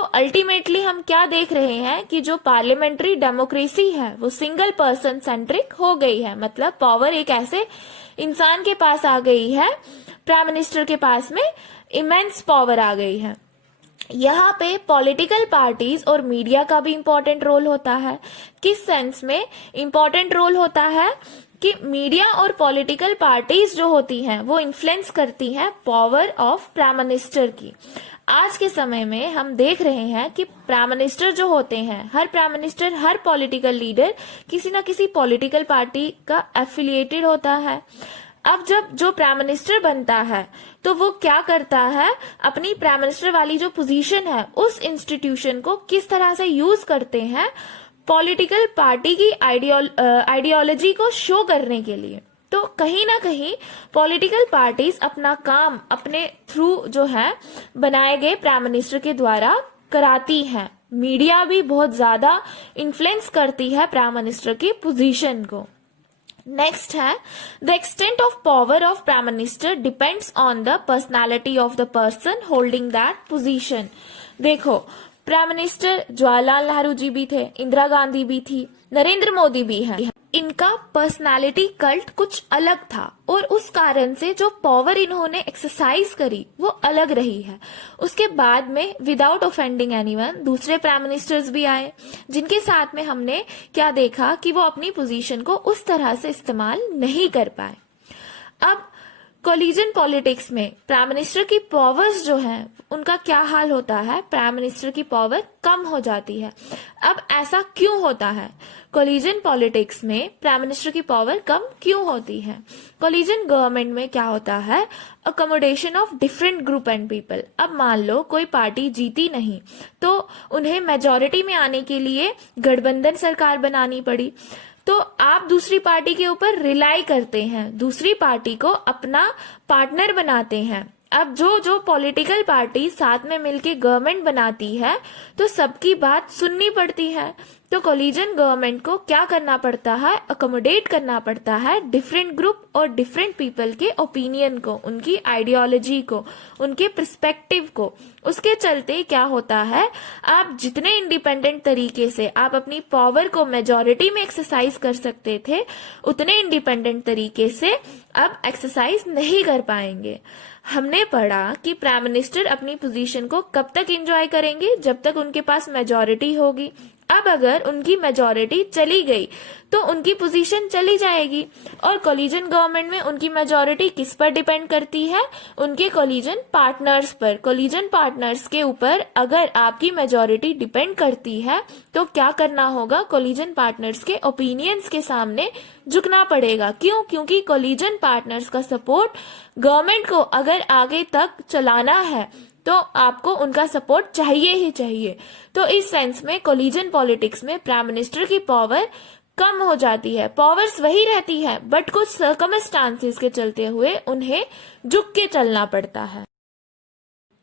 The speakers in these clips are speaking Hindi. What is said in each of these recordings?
तो अल्टीमेटली हम क्या देख रहे हैं कि जो पार्लियामेंट्री डेमोक्रेसी है वो सिंगल पर्सन सेंट्रिक हो गई है, मतलब पावर एक ऐसे इंसान के पास आ गई है, प्राइम मिनिस्टर के पास में इमेंस पावर आ गई है। यहाँ पे पॉलिटिकल पार्टीज और मीडिया का भी इम्पोर्टेंट रोल होता है। किस सेंस में इम्पोर्टेंट रोल होता है कि मीडिया और पॉलिटिकल पार्टीज जो होती हैं वो इन्फ्लुएंस करती हैं पावर ऑफ प्राइम मिनिस्टर की। आज के समय में हम देख रहे हैं कि प्राइम मिनिस्टर जो होते हैं, हर प्राइम मिनिस्टर, हर पॉलिटिकल लीडर किसी ना किसी पॉलिटिकल पार्टी का एफिलिएटेड होता है। अब जब जो प्राइम मिनिस्टर बनता है तो वो क्या करता है, अपनी प्राइम मिनिस्टर वाली जो पोजीशन है उस इंस्टीट्यूशन को किस तरह से यूज करते हैं पॉलिटिकल पार्टी की आइडियोलॉजी को शो करने के लिए। तो कहीं ना कहीं पॉलिटिकल पार्टीज अपना काम अपने थ्रू जो है बनाए गए प्राइम मिनिस्टर के द्वारा कराती हैं। मीडिया भी बहुत ज्यादा इन्फ्लुएंस करती है प्राइम मिनिस्टर की पोजीशन को। नेक्स्ट है the extent of power of prime minister depends on the personality of the person holding that position. देखो, प्राइम मिनिस्टर जवाहरलाल नेहरू जी भी थे, इंदिरा गांधी भी थी, नरेंद्र मोदी भी है। इनका पर्सनालिटी कल्ट कुछ अलग था और उस कारण से जो पावर इन्होंने एक्सरसाइज करी वो अलग रही है। उसके बाद में विदाउट ऑफेंडिंग एनीवन दूसरे प्राइम मिनिस्टर्स भी आए, जिनके साथ में हमने क्या देखा कि वो अपनी पोजीशन को उस तरह से इस्तेमाल नहीं कर पाए। अब कोलिजन पॉलिटिक्स में प्राइम मिनिस्टर की पावर्स जो हैं उनका क्या हाल होता है, प्राइम मिनिस्टर की पावर कम हो जाती है। अब ऐसा क्यों होता है? कोलिजन पॉलिटिक्स में प्राइम मिनिस्टर की पावर कम क्यों होती है? कोलिजन गवर्नमेंट में क्या होता है, accommodation of different group and people. अब मान लो कोई पार्टी जीती नहीं तो उन्हें मेजोरिटी में आने के लिए गठबंधन सरकार बनानी पड़ी, तो आप दूसरी पार्टी के ऊपर रिलाई करते हैं, दूसरी पार्टी को अपना पार्टनर बनाते हैं। अब जो पॉलिटिकल पार्टी साथ में मिलके गवर्नमेंट बनाती है तो सबकी बात सुननी पड़ती है। तो कोलिजन गवर्नमेंट को क्या करना पड़ता है, अकोमोडेट करना पड़ता है डिफरेंट ग्रुप और डिफरेंट पीपल के ओपिनियन को, उनकी आइडियोलॉजी को, उनके पर्सपेक्टिव को। उसके चलते क्या होता है, आप जितने इंडिपेंडेंट तरीके से आप अपनी पावर को मेजॉरिटी में एक्सरसाइज कर सकते थे, उतने इंडिपेंडेंट तरीके से अब एक्सरसाइज नहीं कर पाएंगे। हमने पढ़ा कि प्राइम मिनिस्टर अपनी पोजीशन को कब तक एंजॉय करेंगे, जब तक उनके पास मेजॉरिटी होगी। अब अगर उनकी मेजॉरिटी चली गई तो उनकी पोजीशन चली जाएगी। और कोलिजन गवर्नमेंट में उनकी मेजॉरिटी किस पर डिपेंड करती है, उनके कोलिजन पार्टनर्स पर। कोलिजन पार्टनर्स के ऊपर अगर आपकी मेजॉरिटी डिपेंड करती है तो क्या करना होगा, कोलिजन पार्टनर्स के ओपिनियंस के सामने झुकना पड़ेगा। क्यों? क्योंकि कोलिजन पार्टनर्स का सपोर्ट गवर्नमेंट को अगर आगे तक चलाना है तो आपको उनका सपोर्ट चाहिए ही चाहिए। तो इस सेंस में कोलिजन पॉलिटिक्स में प्राइम मिनिस्टर की पावर कम हो जाती है। पावर्स वही रहती है बट कुछ सर्कमस्टांसेस के चलते हुए उन्हें झुक के चलना पड़ता है।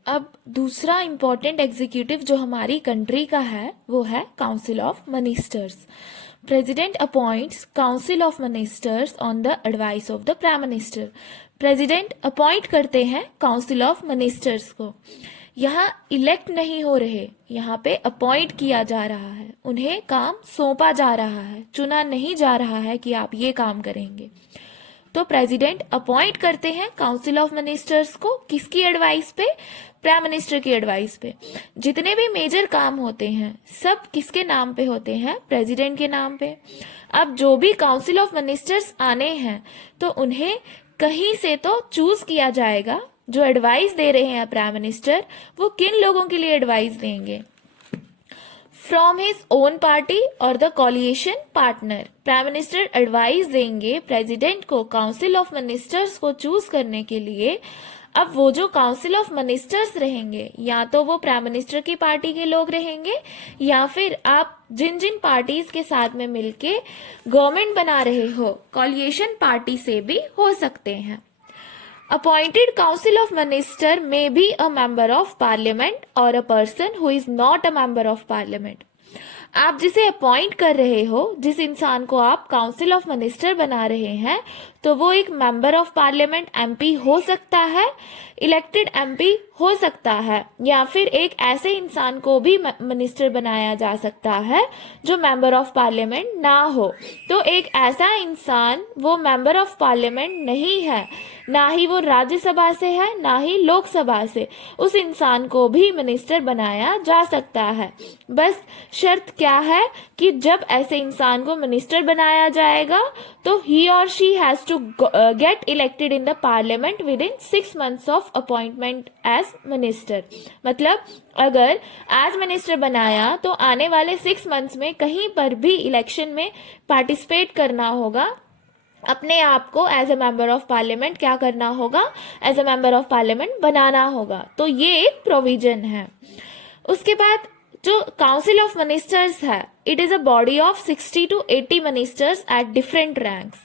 अब दूसरा इम्पोर्टेंट एग्जीक्यूटिव जो हमारी कंट्री का है वो है council of ministers. President appoints council of ministers on the advice of the prime minister. President appoint करते हैं काउंसिल ऑफ मिनिस्टर्स को। यहाँ इलेक्ट नहीं हो रहे, यहाँ पे अपॉइंट किया जा रहा है, उन्हें काम सौंपा जा रहा है, चुना नहीं जा रहा है कि आप ये काम करेंगे। तो प्रेसिडेंट अपॉइंट करते हैं काउंसिल ऑफ मिनिस्टर्स को, किसकी एडवाइस पे, प्राइम मिनिस्टर की एडवाइस पे। जितने भी मेजर काम होते हैं सब किसके नाम पे होते हैं, प्रेसिडेंट के नाम पे। अब जो भी काउंसिल ऑफ मिनिस्टर्स आने हैं तो उन्हें कहीं से तो चूज किया जाएगा। जो एडवाइस दे रहे हैं प्राइम मिनिस्टर वो किन लोगों के लिए एडवाइस देंगे, फ्रॉम हिज ओन पार्टी और the coalition partner. Prime minister advice देंगे प्रेसिडेंट को काउंसिल ऑफ मिनिस्टर्स को चूज करने के लिए। अब वो जो काउंसिल ऑफ मिनिस्टर्स रहेंगे या तो वो प्राइम मिनिस्टर की पार्टी के लोग रहेंगे या फिर आप जिन जिन पार्टीज के साथ में मिलके गवर्नमेंट बना रहे हो कोलिएशन पार्टी से भी हो सकते हैं। Appointed council of minister may be a member of parliament or a person who is not a member of parliament। आप जिसे अपॉइंट कर रहे हो, जिस इंसान को आप काउंसिल ऑफ मिनिस्टर बना रहे हैं, तो वो एक मेंबर ऑफ पार्लियामेंट एमपी हो सकता है, इलेक्टेड एमपी हो सकता है, या फिर एक ऐसे इंसान को भी मिनिस्टर बनाया जा सकता है जो मेंबर ऑफ पार्लियामेंट ना हो। तो एक ऐसा इंसान वो मेंबर ऑफ पार्लियामेंट नहीं है, ना ही वो राज्यसभा से है ना ही लोकसभा से, उस इंसान को भी मिनिस्टर बनाया जा सकता है। बस शर्त क्या है कि जब ऐसे इंसान को मिनिस्टर बनाया जाएगा तो ही और she has to get elected in the parliament within 6 months of appointment as minister. मतलब अगर एज मिनिस्टर बनाया तो आने वाले 6 months में कहीं पर भी इलेक्शन में पार्टिसिपेट करना होगा, अपने आप को as a member of parliament क्या करना होगा, as a member of parliament बनाना होगा। तो ये एक प्रोविजन है। उसके बाद जो काउंसिल ऑफ मिनिस्टर्स है, it is a body of 60 to 80 ministers at different ranks.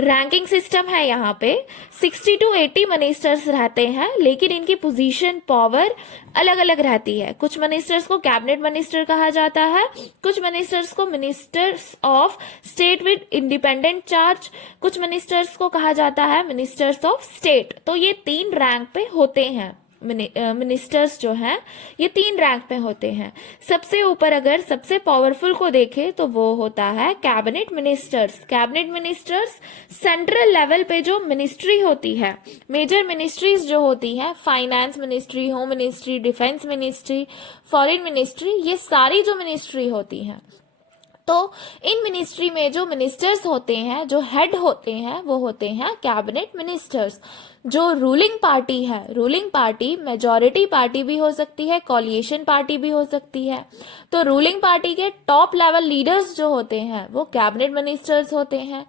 Ranking system है यहाँ पे, 60 to 80 मिनिस्टर्स रहते हैं, लेकिन इनकी पोजीशन पावर अलग अलग रहती है। कुछ मिनिस्टर्स को कैबिनेट मिनिस्टर कहा जाता है, कुछ मिनिस्टर्स को ministers of state with independent charge, कुछ मिनिस्टर्स को कहा जाता है मिनिस्टर्स ऑफ स्टेट। तो ये 3 रैंक पे होते हैं। मिनिस्टर्स जो हैं ये 3 रैंक पे होते हैं। सबसे ऊपर अगर सबसे पावरफुल को देखें तो वो होता है cabinet ministers. Cabinet ministers central level पे जो मिनिस्ट्री होती है, मेजर मिनिस्ट्रीज जो होती हैं, finance ministry, home ministry, defence ministry, foreign ministry, ये सारी जो मिनिस्ट्री होती हैं, तो इन मिनिस्ट्री में जो मिनिस्टर्स होते हैं, जो हेड होते हैं, वो होते हैं कैबिनेट मिनिस्टर्स। जो रूलिंग पार्टी है, रूलिंग पार्टी मेजॉरिटी पार्टी भी हो सकती है, कोलिएशन पार्टी भी हो सकती है। तो रूलिंग पार्टी के टॉप लेवल लीडर्स जो होते हैं वो कैबिनेट मिनिस्टर्स होते हैं।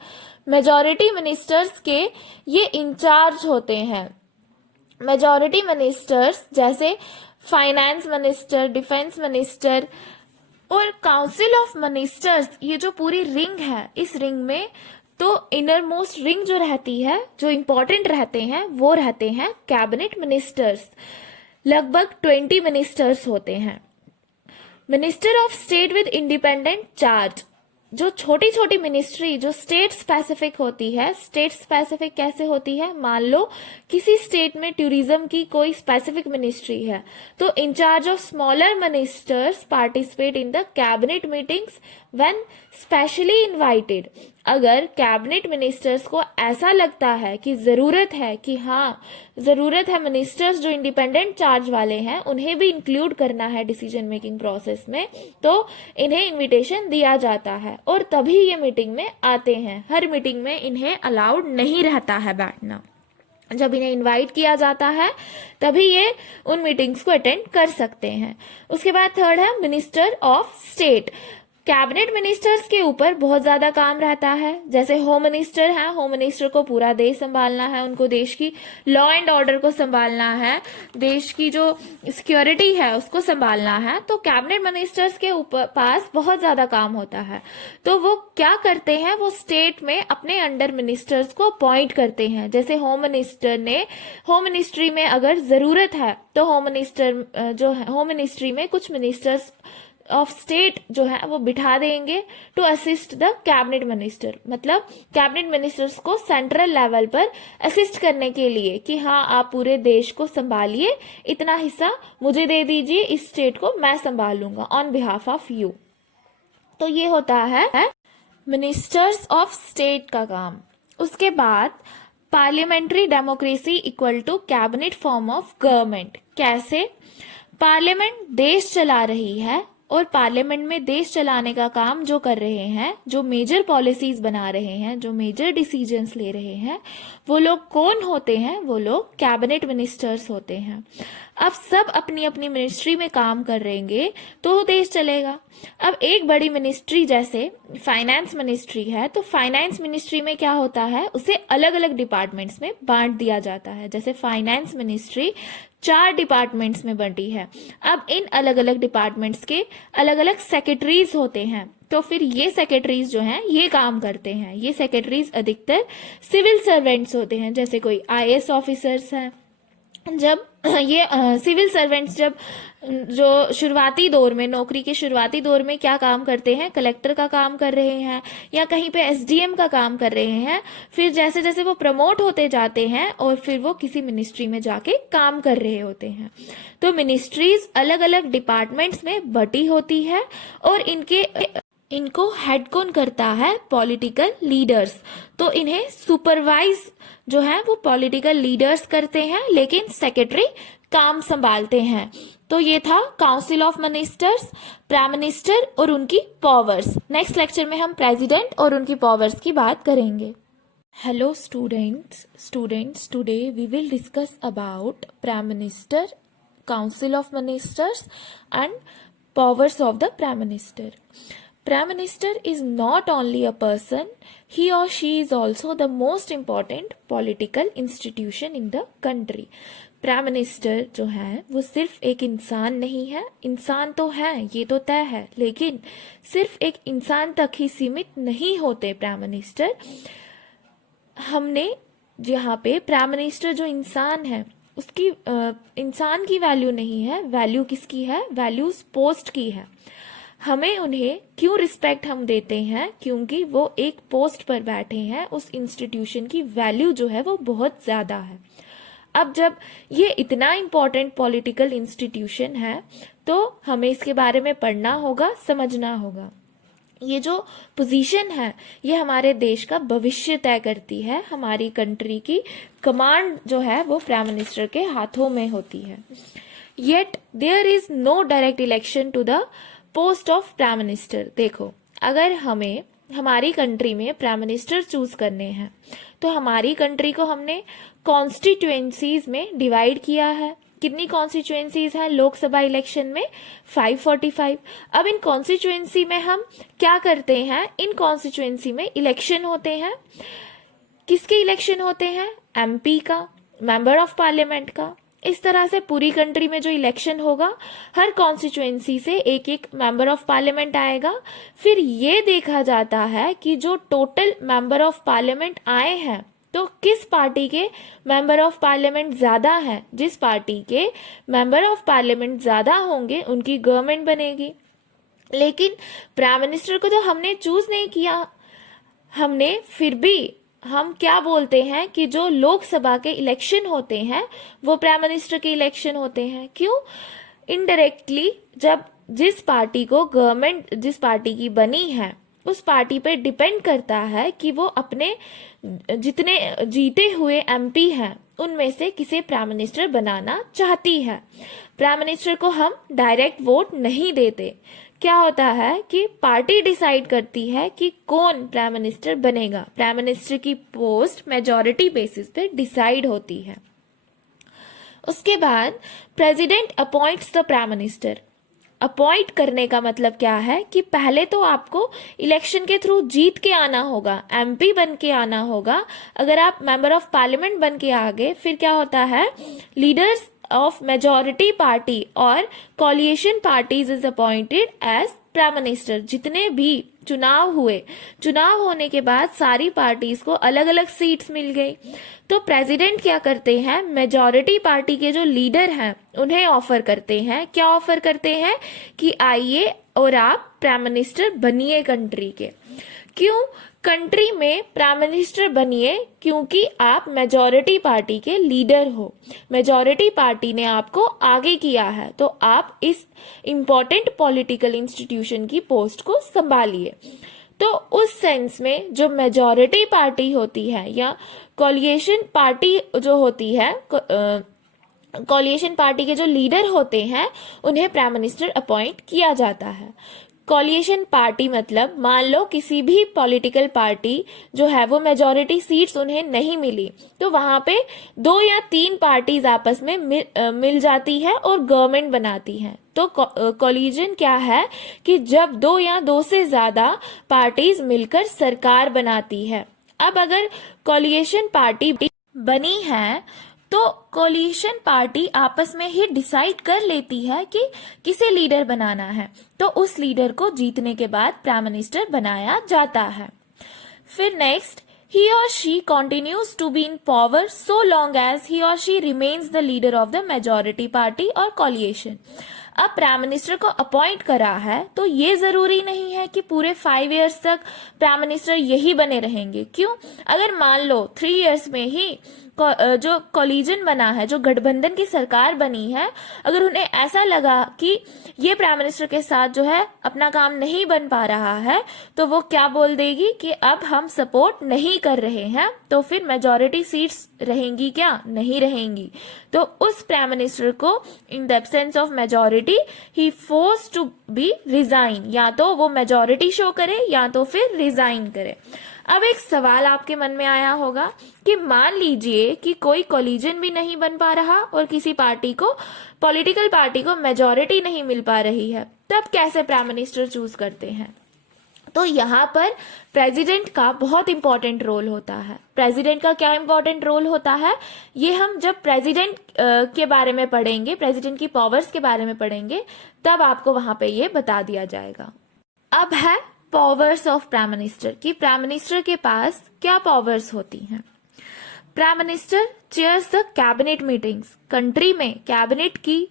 मेजॉरिटी मिनिस्टर्स के ये इंचार्ज होते हैं। मेजॉरिटी मिनिस्टर्स जैसे फाइनेंस मिनिस्टर, डिफेंस मिनिस्टर और काउंसिल ऑफ मिनिस्टर्स, ये जो पूरी रिंग है, इस रिंग में तो इनर मोस्ट रिंग जो रहती है, जो इंपॉर्टेंट रहते हैं, वो रहते हैं कैबिनेट मिनिस्टर्स। लगभग 20 मिनिस्टर्स होते हैं। Minister of state with independent charge, जो छोटी छोटी मिनिस्ट्री जो स्टेट स्पेसिफिक होती है। स्टेट स्पेसिफिक कैसे होती है? मान लो किसी स्टेट में टूरिज्म की कोई स्पेसिफिक मिनिस्ट्री है, तो in charge of smaller ministers participate in the cabinet meetings when specially invited. अगर कैबिनेट मिनिस्टर्स को ऐसा लगता है कि जरूरत है कि हाँ जरूरत है मिनिस्टर्स जो इंडिपेंडेंट चार्ज वाले हैं उन्हें भी इंक्लूड करना है डिसीजन मेकिंग प्रोसेस में, तो इन्हें इनविटेशन दिया जाता है और तभी ये मीटिंग में आते हैं। हर मीटिंग में इन्हें अलाउड नहीं रहता है बैठना। जब इन्हें इनवाइट किया जाता है तभी ये उन मीटिंग्स को अटेंड कर सकते हैं। उसके बाद थर्ड है minister of state. Cabinet ministers के ऊपर बहुत ज्यादा काम रहता है। जैसे होम मिनिस्टर है, होम मिनिस्टर को पूरा देश संभालना है, उनको देश की लॉ एंड ऑर्डर को संभालना है, देश की जो सिक्योरिटी है उसको संभालना है। तो कैबिनेट मिनिस्टर्स के ऊपर पास बहुत ज्यादा काम होता है। तो वो क्या करते हैं, वो स्टेट में अपने अंडर मिनिस्टर्स को अपॉइंट करते हैं। जैसे होम मिनिस्टर ने होम मिनिस्ट्री में अगर जरूरत है तो होम मिनिस्टर जो है होम मिनिस्ट्री में कुछ मिनिस्टर्स ऑफ स्टेट जो है वो बिठा देंगे to assist the cabinet minister. मतलब कैबिनेट मिनिस्टर्स को सेंट्रल लेवल पर असिस्ट करने के लिए कि हाँ आप पूरे देश को संभालिए, इतना हिस्सा मुझे दे दीजिए, इस स्टेट को मैं संभालूंगा ऑन बिहाफ ऑफ यू। तो ये होता है मिनिस्टर्स ऑफ स्टेट का काम। उसके बाद parliamentary democracy equal to cabinet form of government. कैसे? पार्लियामेंट देश चला रही है और पार्लियामेंट में देश चलाने का काम जो कर रहे हैं, जो मेजर पॉलिसीज बना रहे हैं, जो मेजर डिसीजंस ले रहे हैं, वो लोग कौन होते हैं? वो लोग कैबिनेट मिनिस्टर्स होते हैं। अब सब अपनी अपनी मिनिस्ट्री में काम कर रहेंगे तो देश चलेगा। अब एक बड़ी मिनिस्ट्री जैसे फाइनेंस मिनिस्ट्री है, तो फाइनेंस मिनिस्ट्री में क्या होता है, उसे अलग अलग डिपार्टमेंट्स में बांट दिया जाता है। जैसे फाइनेंस मिनिस्ट्री 4 डिपार्टमेंट्स में बंटी है। अब इन अलग अलग डिपार्टमेंट्स के अलग अलग सेक्रेटरीज होते हैं। तो फिर ये सेक्रेटरीज जो हैं ये काम करते हैं। ये सेक्रेटरीज अधिकतर सिविल सर्वेंट्स होते हैं। जैसे कोई IAS ऑफिसर्स हैं, जब ये सिविल सर्वेंट्स जब जो शुरुआती दौर में, नौकरी के शुरुआती दौर में क्या काम करते हैं, कलेक्टर का काम कर रहे हैं या कहीं पे एसडीएम का काम कर रहे हैं, फिर जैसे जैसे वो प्रमोट होते जाते हैं और फिर वो किसी मिनिस्ट्री में जाके काम कर रहे होते हैं। तो मिनिस्ट्रीज अलग अलग डिपार्टमेंट्स में बटी होती है और इनको हेड कौन करता है, पॉलिटिकल लीडर्स। तो इन्हें सुपरवाइज जो है वो पॉलिटिकल लीडर्स करते हैं, लेकिन सेक्रेटरी काम संभालते हैं। तो ये था council of ministers, prime minister और उनकी पावर्स। नेक्स्ट लेक्चर में हम प्रेसिडेंट और उनकी पावर्स की बात करेंगे। Hello students, today we will discuss about prime minister, council of ministers and powers of the prime minister. Prime Minister is not only a person, he or she is also the most important political institution in the country. Prime minister जो है वो सिर्फ एक इंसान नहीं है, इंसान तो है ये तो तय है, लेकिन सिर्फ एक इंसान तक ही सीमित नहीं होते प्राइम मिनिस्टर। हमने यहाँ पे प्राइम मिनिस्टर जो इंसान है उसकी इंसान की वैल्यू नहीं है, वैल्यू किसकी है, वैल्यूज पोस्ट की है। हमें उन्हें क्यों रिस्पेक्ट हम देते हैं, क्योंकि वो एक पोस्ट पर बैठे हैं, उस इंस्टीट्यूशन की वैल्यू जो है वो बहुत ज्यादा है। अब जब ये इतना इम्पोर्टेंट पॉलिटिकल इंस्टीट्यूशन है तो हमें इसके बारे में पढ़ना होगा, समझना होगा। ये जो पोजीशन है ये हमारे देश का भविष्य तय करती है, हमारी कंट्री की कमांड जो है वो प्राइम मिनिस्टर के हाथों में होती है। Yet there is no direct election to the post of prime minister. देखो, अगर हमें हमारी कंट्री में प्राइम मिनिस्टर चूज करने हैं तो हमारी कंट्री को हमने कॉन्स्टिट्यूएंसीज में डिवाइड किया है। कितनी कॉन्स्टिट्यूएंसीज हैं लोकसभा इलेक्शन में? 545। अब इन कॉन्स्टिट्यूएंसी में हम क्या करते हैं, इन कॉन्स्टिट्यूएंसी में इलेक्शन होते हैं। किसके इलेक्शन होते हैं? एमपी का, मेंबर ऑफ पार्लियामेंट का। इस तरह से पूरी कंट्री में जो इलेक्शन होगा, हर कॉन्स्टिट्यूएंसी से एक एक मेंबर ऑफ पार्लियामेंट आएगा। फिर ये देखा जाता है कि जो टोटल मेंबर ऑफ पार्लियामेंट आए हैं तो किस पार्टी के मेंबर ऑफ पार्लियामेंट ज्यादा हैं। जिस पार्टी के मेंबर ऑफ पार्लियामेंट ज्यादा होंगे उनकी गवर्नमेंट बनेगी। लेकिन प्राइम मिनिस्टर को तो हमने चूज नहीं किया, हमने फिर भी हम क्या बोलते हैं कि जो लोकसभा के इलेक्शन होते हैं वो प्राइम मिनिस्टर के इलेक्शन होते हैं। क्यों? इनडायरेक्टली जब जिस पार्टी को गवर्नमेंट जिस पार्टी की बनी है उस पार्टी पे डिपेंड करता है कि वो अपने जितने जीते हुए एमपी हैं उनमें से किसे प्राइम मिनिस्टर बनाना चाहती है। प्राइम मिनिस्टर को हम डायरेक्ट वोट नहीं देते। क्या होता है कि पार्टी डिसाइड करती है कि कौन प्राइम मिनिस्टर बनेगा। प्राइम मिनिस्टर की पोस्ट मेजॉरिटी बेसिस पे डिसाइड होती है। उसके बाद president appoints the prime minister. Appoint करने का मतलब क्या है कि पहले तो आपको इलेक्शन के थ्रू जीत के आना होगा, एमपी बन के आना होगा। अगर आप मेंबर ऑफ पार्लियामेंट बन के आ गए, फिर क्या होता है, लीडर्स of majority party और coalition parties is appointed as prime minister। जितने भी चुनाव हुए, चुनाव होने के बाद सारी पार्टीज को अलग अलग सीट्स मिल गई। तो प्रेसिडेंट क्या करते हैं, मेजॉरिटी पार्टी के जो लीडर हैं उन्हें ऑफर करते हैं। क्या ऑफर करते हैं कि आइए और आप प्राइम मिनिस्टर बनिए कंट्री के। क्यों कंट्री में प्राइम मिनिस्टर बनिए? क्योंकि आप मेजॉरिटी पार्टी के लीडर हो, मेजॉरिटी पार्टी ने आपको आगे किया है, तो आप इस इम्पोर्टेंट पॉलिटिकल इंस्टीट्यूशन की पोस्ट को संभालिए। तो उस सेंस में जो मेजॉरिटी पार्टी होती है या कोलिएशन पार्टी जो होती है, कोलिएशन पार्टी के जो लीडर होते हैं उन्हें प्राइम मिनिस्टर अपॉइंट किया जाता है। कोलिएशन पार्टी मतलब मान लो किसी भी पॉलिटिकल पार्टी जो है वो मेजॉरिटी सीट्स उन्हें नहीं मिली, तो वहां पे 2 या 3 पार्टीज आपस में मिल जाती है और गवर्नमेंट बनाती है। तो कोलिजन क्या है कि जब 2 या 2 से ज्यादा पार्टीज मिलकर सरकार बनाती है। अब अगर कोलिएशन पार्टी बनी है तो कोलिशन पार्टी आपस में ही डिसाइड कर लेती है कि किसे लीडर बनाना है, तो उस लीडर को जीतने के बाद प्राइम मिनिस्टर बनाया जाता है। फिर next he or she continues to be in power so long as he or she remains the leader of the majority party or coalition. अब प्राइम मिनिस्टर को अपॉइंट करा है तो ये जरूरी नहीं है कि पूरे 5 इयर्स तक प्राइम मिनिस्टर यही बने रहेंगे। क्यों? अगर मान लो 3 इयर्स में ही जो कोलिजन बना है, जो गठबंधन की सरकार बनी है, अगर उन्हें ऐसा लगा कि ये प्राइम मिनिस्टर के साथ जो है अपना काम नहीं बन पा रहा है, तो वो क्या बोल देगी कि अब हम सपोर्ट नहीं कर रहे हैं, तो फिर मेजॉरिटी सीट्स रहेंगी क्या? नहीं रहेंगी। तो उस प्राइम मिनिस्टर को in the absence of majority ही फोर्स टू बी रिजाइन, या तो वो मेजॉरिटी शो करे या तो फिर रिजाइन करे। अब एक सवाल आपके मन में आया होगा कि मान लीजिए कि कोई कोलिजन भी नहीं बन पा रहा और किसी पार्टी को, पॉलिटिकल पार्टी को मेजॉरिटी नहीं मिल पा रही है, तब कैसे प्राइम मिनिस्टर चूज करते हैं? तो यहाँ पर प्रेसिडेंट का बहुत इंपॉर्टेंट रोल होता है। प्रेसिडेंट का क्या इंपॉर्टेंट रोल होता है, ये हम जब प्रेसिडेंट के बारे में पढ़ेंगे, प्रेसिडेंट की पावर्स के बारे में पढ़ेंगे, तब आपको वहां पे ये बता दिया जाएगा। अब है पावर्स ऑफ प्राइम मिनिस्टर, कि प्राइम मिनिस्टर के पास क्या पावर्स होती हैं। Prime minister chairs the cabinet meetings. Country में कैबिनेट की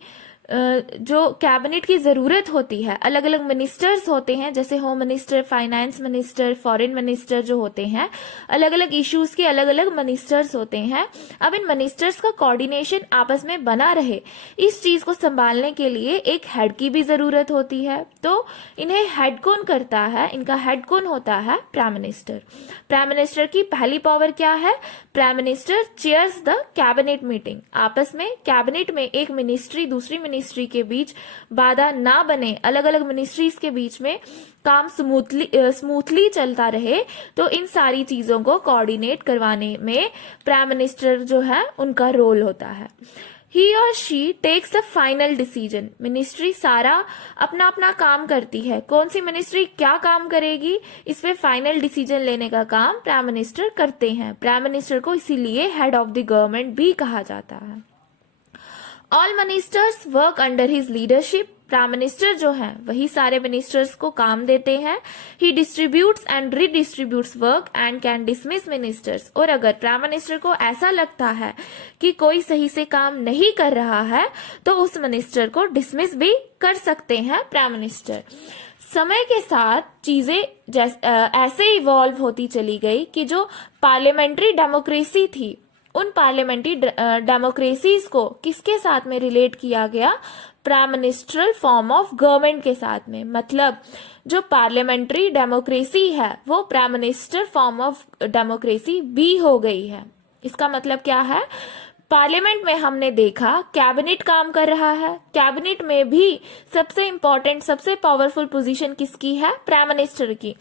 जो कैबिनेट की जरूरत होती है, अलग अलग मिनिस्टर्स होते हैं, जैसे home minister, finance minister, foreign minister जो होते हैं, अलग अलग इश्यूज के अलग अलग मिनिस्टर्स होते हैं। अब इन मिनिस्टर्स का कोऑर्डिनेशन आपस में बना रहे, इस चीज को संभालने के लिए एक हेड की भी जरूरत होती है। तो इन्हें हेड कौन करता है? इनका हेड कौन होता है? Prime minister. प्राइम मिनिस्टर की पहली पावर क्या है? Prime minister chairs the cabinet meeting. आपस में कैबिनेट में एक मिनिस्ट्री दूसरी मिनिस्ट्री के बीच बाधा ना बने, अलग अलग मिनिस्ट्रीज के बीच में काम स्मूथली चलता रहे, तो इन सारी चीजों को कोऑर्डिनेट करवाने में प्राइम मिनिस्टर जो है उनका रोल होता है। ही और she takes the final decision. Ministry सारा अपना अपना काम करती है, कौन सी मिनिस्ट्री क्या काम करेगी इस पे फाइनल डिसीजन लेने का काम प्राइम मिनिस्टर करते हैं। प्राइम मिनिस्टर को इसीलिए हेड ऑफ द गवर्नमेंट भी कहा जाता है। All ministers work under his leadership. Prime minister जो है वही सारे मिनिस्टर्स को काम देते हैं। He distributes and redistributes work and can dismiss ministers. और अगर प्राइम मिनिस्टर को ऐसा लगता है कि कोई सही से काम नहीं कर रहा है, तो उस मिनिस्टर को डिसमिस भी कर सकते हैं प्राइम मिनिस्टर। समय के साथ चीजें ऐसे इवॉल्व होती चली गई कि जो पार्लियामेंट्री डेमोक्रेसी थी, उन पार्लियामेंट्री डेमोक्रेसीज को किसके साथ में रिलेट किया गया? Prime minstrel form of government के साथ में। मतलब जो पार्लियामेंट्री डेमोक्रेसी है वो prime minister form of democracy भी हो गई है। इसका मतलब क्या है? पार्लियामेंट में हमने देखा कैबिनेट काम कर रहा है, कैबिनेट में भी सबसे इंपॉर्टेंट, सबसे पावरफुल पोजीशन किसकी है? प्राइम मिनिस्टर की।